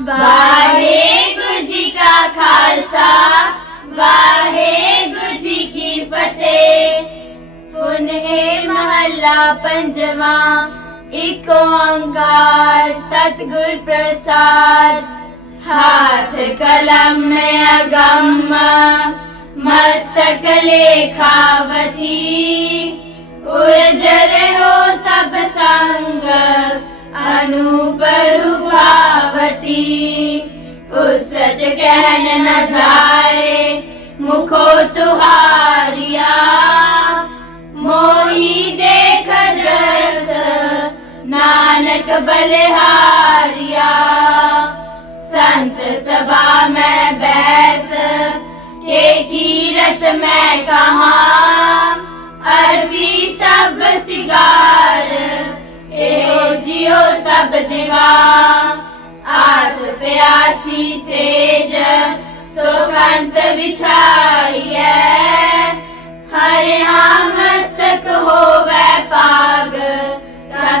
ਵਾਹਿਗੁਰੂ ਜੀ ਕਾ ਖਾਲਸਾ ਵਾਹਿਗੁਰੂ ਜੀ ਕੀ ਫਤਿਹ ਫੁਨਹੇ ਮਹੱਲਾ ਪੰਜਵਾ ਇੱਕ ਓੰਕਾਰ ਸਤਿਗੁਰ ਪ੍ਰਸਾਦ हाथ कलम में अगम मस्तक लेखावती उर्जर हो सब संग अनुपरु भावती पुस्तक कहन न जाए मुखो तुहारिया मोही देख जस नानक बलिहारिया संत सभा में बैस के कीरत में कहा अरबी सब सिगार ਜਿਉ ਜਿਉ ਸਭ ਦਿਵਾ। ਆਸ ਪਿਆਸੀ ਸੇਜ ਸੁਗੰਧ ਵਿਛਾਈਐ। ਹਰਿ ਹਾਂ ਮਸਤਕ ਹੋਵੇ ਪਾਗ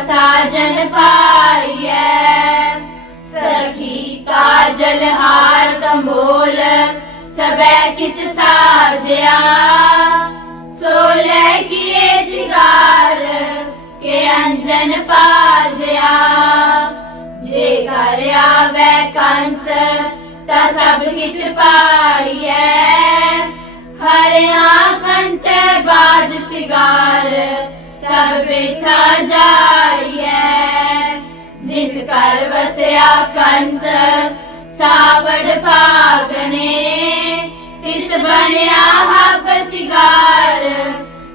ਸਾਜਨ ਪਾਈਐ। ਸਖੀ ਕਾਜਲ ਹਾਰ ਕੰਬੋਲ ਸਬੈ ਕਿਚ ਸਾਜਿਆ। ਸੋ ਲੈ ਕੀਏ ਸਿਗਾਰ ਕੇ ਅੰਜਨ ਪਾਜਿਆ। ਜੇ ਕਰ ਆਵੇ ਕੰਤ, ਤਾਂ ਸਭ ਕਿਛ ਪਾਈਐ। ਹਰੇ ਹਾਂ ਕੰਤ ਬਾਜ ਸਿਗਾਰ, ਸਭ ਬਿਠਾ ਜਾਈਐ। ਜਿਸ ਕਰ ਵਸਿਆ ਕੰਤ, ਸਾਵੜ ਪਾਗਣੇ ਤਿਸ ਬਣਿਆ ਹੱਬ ਸਿਗਾਰ।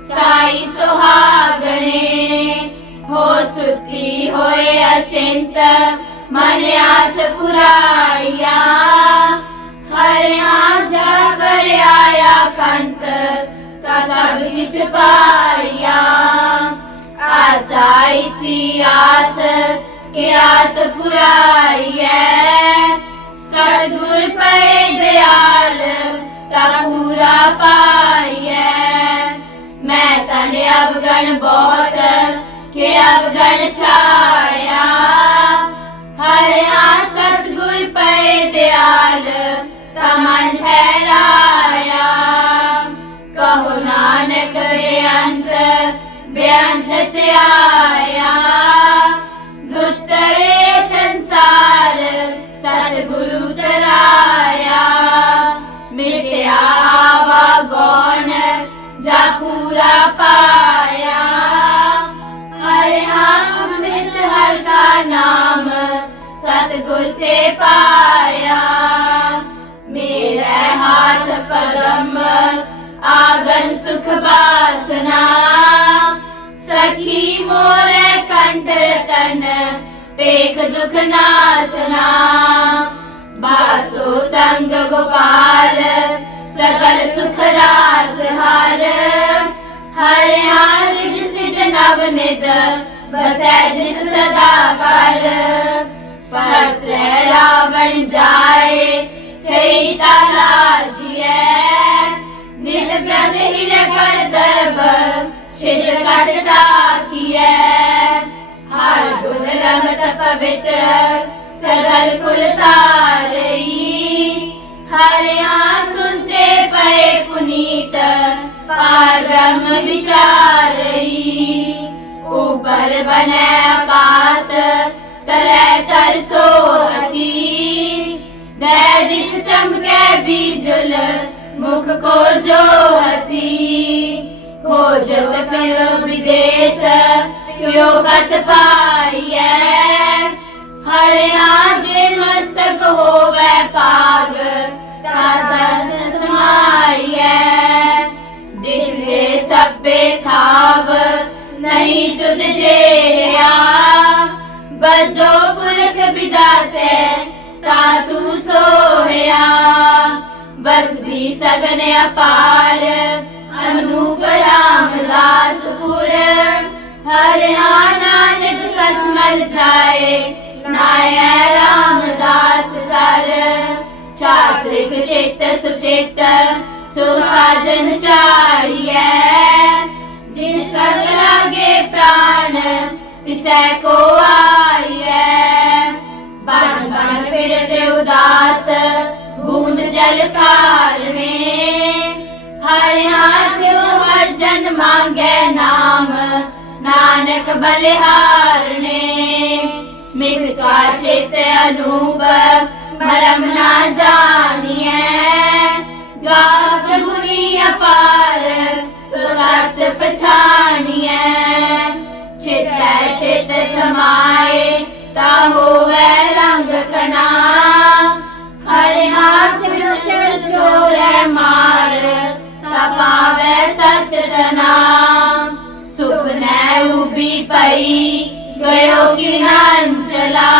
ਸਾਈ ਸੁਹਾਗਣੇ ਹੋ ਹੋਏ ਅਚਿੰਤ, ਮਨ ਆਸ ਪੁਰਾਇਆ। ਹਰਿਆ ਜਾ ਕਰ ਆਇਆ ਕੰਤ, ਤਾ ਸਭ ਕਿਛ ਪਾਇਆ। ਆਸਾਈ ਥੀ ਆਸ, ਕਿ ਆਸ ਪੁਰਾਈਐ। ਸਤਿਗੁਰ ਪਏ ਦਿਆਲ, ਤਾ ਪੂਰਾ ਪਾਈਐ। ਮੈਂ ਤਨ ਅਵਗਣ ਬਹੁਤ ਕਿ ਅਵਗਣ ਛਾਇਆ। ਹਰਿਆ ਸਤਿਗੁਰ ਪਏ ਦਿਆਲ ਤਾ ਠਹਿਰਾਇਆ। ਕਹੋ ਨਾਨਕ ਬੇਅੰਤ ਬੇਅੰਤ ਧਿਆਇਆ ਦੁੱਤਰੇ ਸਤਿਗੁਰ ਤੇ ਪਾਇਆ, ਮੇਰੇ ਹਾਥ ਪਦਮ ਆਗਨ ਸੁਖ ਬਾਸਨਾ। ਸਖੀ ਮੋਰੇ ਕੰਠ ਰਤਨ, ਪੇਖ ਦੁਖ ਨਾਸਨਾ। ਬਾਸੋ ਸੰਗ ਗੋਪਾਲ, ਸਗਲ ਸੁਖ ਰਾਸ ਹਰ। ਹਰ ਹਰ ਜਿਸ ਨਵ ਨਿਦ ਬਸੈ ਜਿਸ ਸਦਾ ਕਰ। पत्र रावण जाए सईता लाजिए निल ब्रन हिल कर दर्भ छिल कर डाकिए हर गुण रमत पवित्र सगल कुल तारई हर यहाँ सुनते पए पुनीत पारम विचारई ऊपर बने आकाश तरसो अति दैदिस चमके बीजुल मुख को जो अति खोजत फिर विदेश यो कत पाइए हरिया जे मस्तक होवे पाग ताजा समाइए दिखे सभे थाव नहीं तुझ जेया बजो पुरख बिदाते तातू सोया बस भी सगन अपार अनूप राम दासपुर हरिया नानक कसमल जाए नाय राम दास सर चात्रिक चेत सुचेत सुसाजन चारिय जिन सग लागे प्राण ਤਿਸੈ ਕੋ ਆਈਐ ਬਨ ਬਨ ਫਿਰਤ ਲਲਕਾਰਨੇ ਹਰ ਹੱਥ ਹਰ ਜਨ ਮੰਗੇ ਨਾਮ ਨਾਨਕ ਬਲਿਹਾਰਨੇ ਮਿਤ ਕਾ ਚਿਤ ਅਨੂਪ ਮਰਮ ਨਾ ਜਾਣੀਐ ਗਾਹਕ ਗੁਣੀ ਅਪਾਰ ਸੁਗਤ ਪਛਾਣੀਐ ਚਿਤੈ ਚਿਤ ਸਮਾਏ, ਤਾ ਹੋਵੇ ਰੰਗ ਕਨਾ। ਹਰਿ ਹਾਥ ਚਲ ਚੋਰੇ ਮਾਰ, ਤਾ ਪਾਵੇ ਸਚ ਤਨਾ। ਸੁਪਨੈ ਉਬੀ ਪਈ, ਗਇਓ ਕਿ ਨਾਂਚਲਾ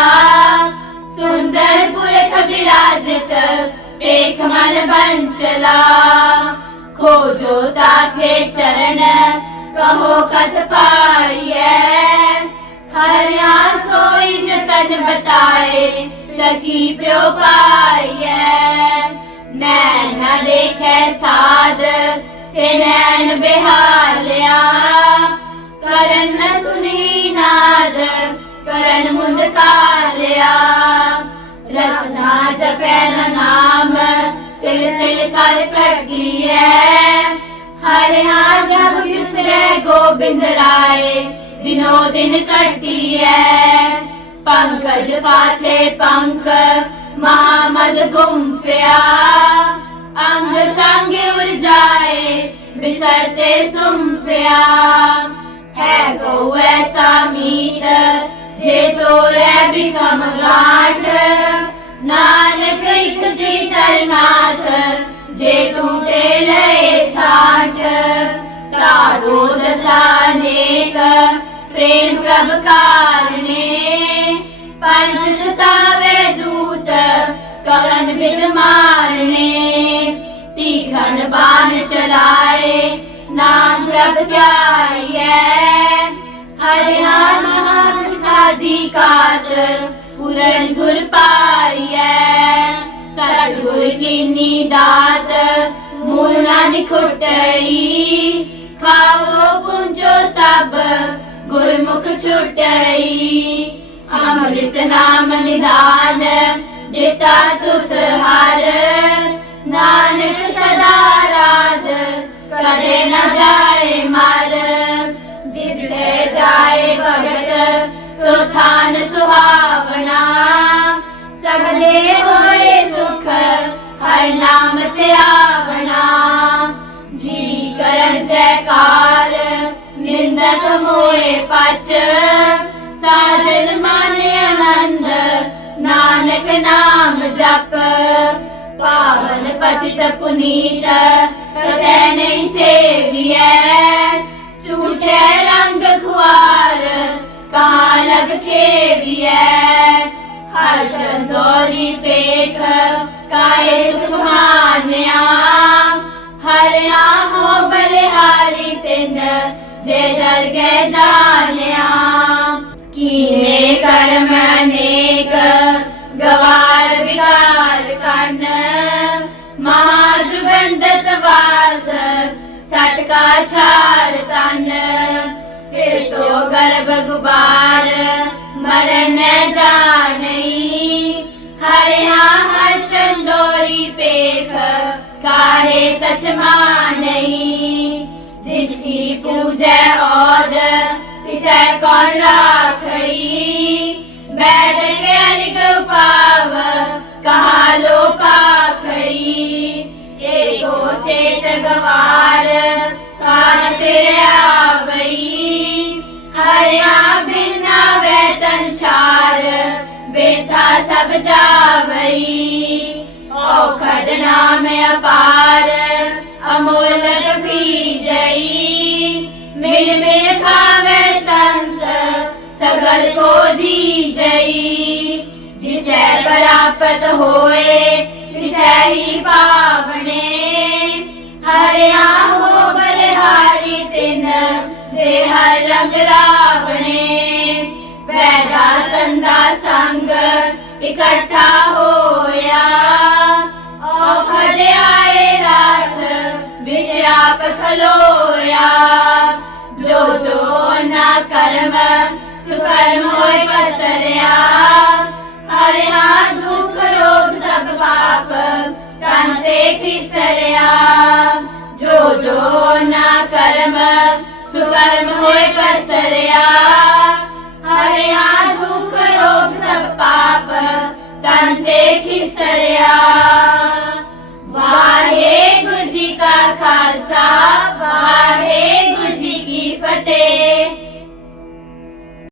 ਸੁੰਦਰ ਪੁਰਖ ਵਿਰਾਜਤ ਵੇਖ ਮਨ ਬੰਚਲਾ। ਖੋਜੋ ਤਾਕੇ ਚਰਨ, ਕਹੋ ਕਤ ਪਾਈਐ ਹਰਿਆ ਸੋਈ ਜਤਨ ਬਤਾਏ ਸਖੀ ਪ੍ਰਿਉ ਪਾਈਐ। ਨੈਣ ਨਾ ਦੇਖੈ ਸਾਧ ਸੇ ਨੈਣ ਬਿਹਾਲਿਆ ਕਰਨ ਨ ਸੁਨਹੀ ਨਾਦ, ਕਰਨ ਮੁੰਦ ਕਾਲਿਆ। ਰਸਨਾ ਜਪੈ ਨ ਨਾਮ, ਤਿਲ ਤਿਲ ਕਰ ਕਟਲੀਐ ਹਰਿਆ ਜਬ ਬਿਸਰੇ ਗੋਬਿੰਦ ਰਾਏ ਦਿਨੋ ਦਿਨ ਕਟੀਐ ਪੰਕਜ ਫਾਥੇ ਪੰਕ, ਮਹਾਮਦ ਗੁੰਫਿਆ ਅੰਗ ਸੰਗ ਉਰ ਜਾਏ ਬਿਸਰਤੇ ਸੁੰਫਿਆ ਹੈ ਕੋ ਐਸਾ ਮੀਤ ਜੇ ਤੋਰੇ ਬਿਕਮ ਗਾਠ। ਨਾਨਕ ਇਕ ਸੀਤਰਨਾਥ ਜੇ ਤੂੰ ਤੇ ਲਏ ਸਾਠ। ਤਾਰੋ ਦਸਾਨੇਕ ਪ੍ਰੇਮ ਪ੍ਰਭ ਕਾਰਨੇ ਪੰਜ ਸਤਾਵੇ ਦੂਤ ਕਵਨ ਵਿਦ ਮਾਰਨੇ। ਤੀਖਨ ਬਾਣ ਚਲਾਏ, ਨਾਮ ਪ੍ਰਭ ਧਿਆਈਐ। ਹਰਿ ਨਾਮ ਖਾਦੀ ਕਾਤ, ਪੂਰਨ ਗੁਰ ਪਾਈਐ। ਸਤਿਗੁਰ ਕੀਨੀ ਦਾਤ, ਮੂਲ ਨਾ ਨਿਖੁਟਈ ਖਾਵੋ ਪੁੰਜੋ ਸਭ ਗੁਰਮੁਖ ਛੁਟਈ, ਅੰਮ੍ਰਿਤ ਨਾਮ ਨਿਦਾਨ, ਦਿੱਤਾ ਤੁਸ ਹਰ। ਨਾਨਕ ਸਦਾ ਰਾਜ, ਕਦੇ ਨ ਜਾਏ ਮਰ। ਜਿੱਥੇ ਜਾਏ ਭਗਤ ਸੋ ਥਾਨ ਸੁਹਾਵਣਾ ਸਗਲੇ ਹੋਏ ਸੁਖ, ਹਰ ਨਾਮ ਤੇ ਆਵਣਾ। ਮੋਏ ਸਾਜਨ ਮਾਨੇ ਆਨੰਦ, ਨਾਨਕ ਨਾਮ ਜਪ। ਪਾਵਨ ਪਤਿਤ ਪੁਨੀਤ, ਕਤੈ ਨਹੀਂ ਸੇਵੀਐ। ਝੂਠੇ ਰੰਗ ਖੁਆਰ, ਕਹਾਂ ਲਗ ਖੇਵੀਐ। ਹਰ ਚੰਦੋਰੀ ਪੇਖ, ਕਾਏ ਸੁਖ ਮਾਨਿਆ। ਹਰਿਆ ਹੋ ਬਲਿਹਾਰੀ ਤਿਨ ਜੇ ਡਰ ਗਏ ਜਾਣਿਆ, ਕੀਨੇ ਕਰਮ ਅਨੇਕ, ਗਵਾਰ ਵਿਕਾਰ ਕੰਨ। ਮਹਾ ਦੁਗੰਧਤ ਵਾਸ ਸਟਕਾ ਛਾਰ ਤਨ। ਫਿਰ ਤੋ ਗਰਭ ਗੁਬਾਰ, ਮਰਨ ਜਾਣਈ। ਹਰਿਆ ਹਰ ਚੰਦੋਰੀ ਪੇਖ, ਕਾਹੇ ਸਚ ਮਾਨਈ। ਜਿਸ ਕੀ ਪੂਜੈ ਔਦ ਤਿਸੈ ਕੌਣ ਰਾਖਈ ਬੈਦ ਗਿਆਨਿਕ ਪਾਵ ਕਹਾ ਲੋ ਪਾਖਈ ਏਕੋ ਚੇਤ ਗਵਾਰ ਕਾਸ਼ ਤੇਰੇ ਆਵਈ? ਹਰਿਆ ਬਿਨਾ ਵੇਤਨ ਛਾਰ, ਬੇਥਾ ਸਭ ਜਾਵਈ ਔਖਦ ਨਾਮ ਅਪਾਰ ਅਮੋਲਕ ਪੀਜਈ ਮਿਲ ਮਿਲ ਖਾਵੇ ਸੰਤ, ਸਗਲ ਕੋ ਦੀਜਈ ਜਿਸੈ ਪ੍ਰਾਪਤ ਹੋਏ, ਤਿਸੈ ਹੀ ਪਾਵਣੇ। ਹਰਿਆ ਹੋ ਬਲਿਹਾਰੀ ਤਿਨ, ਜੇ ਹਰ ਰੰਗ ਰਾਵਣੇ। ਵੈਦਾ ਸੰਦਾ ਸੰਗ ਇਕੱਠਾ ਹੋਇਆ। ਖਲੋਇਆ ਜੋ ਜੋ ਨਾ ਕਰਮ ਸੁਕਰਮ ਹੋਏ ਪਸਰਿਆ ਹਰੇ ਹਾਂ ਦੁਖ ਰੋਗ ਸਭ ਪਾਪ ਤਨ ਤੇ ਖਿਸਰਿਆ ਜੋ ਜੋ ਨਾ ਕਰਮ ਸੁਕਰਮ ਹੋਏ ਪਸਰਿਆ ਹਰੇ ਹਾਂ ਦੁਖ ਰੋਗ ਸਭ ਪਾਪ ਤਨ ਤੇ ਖਿਸਰਿਆ Padre.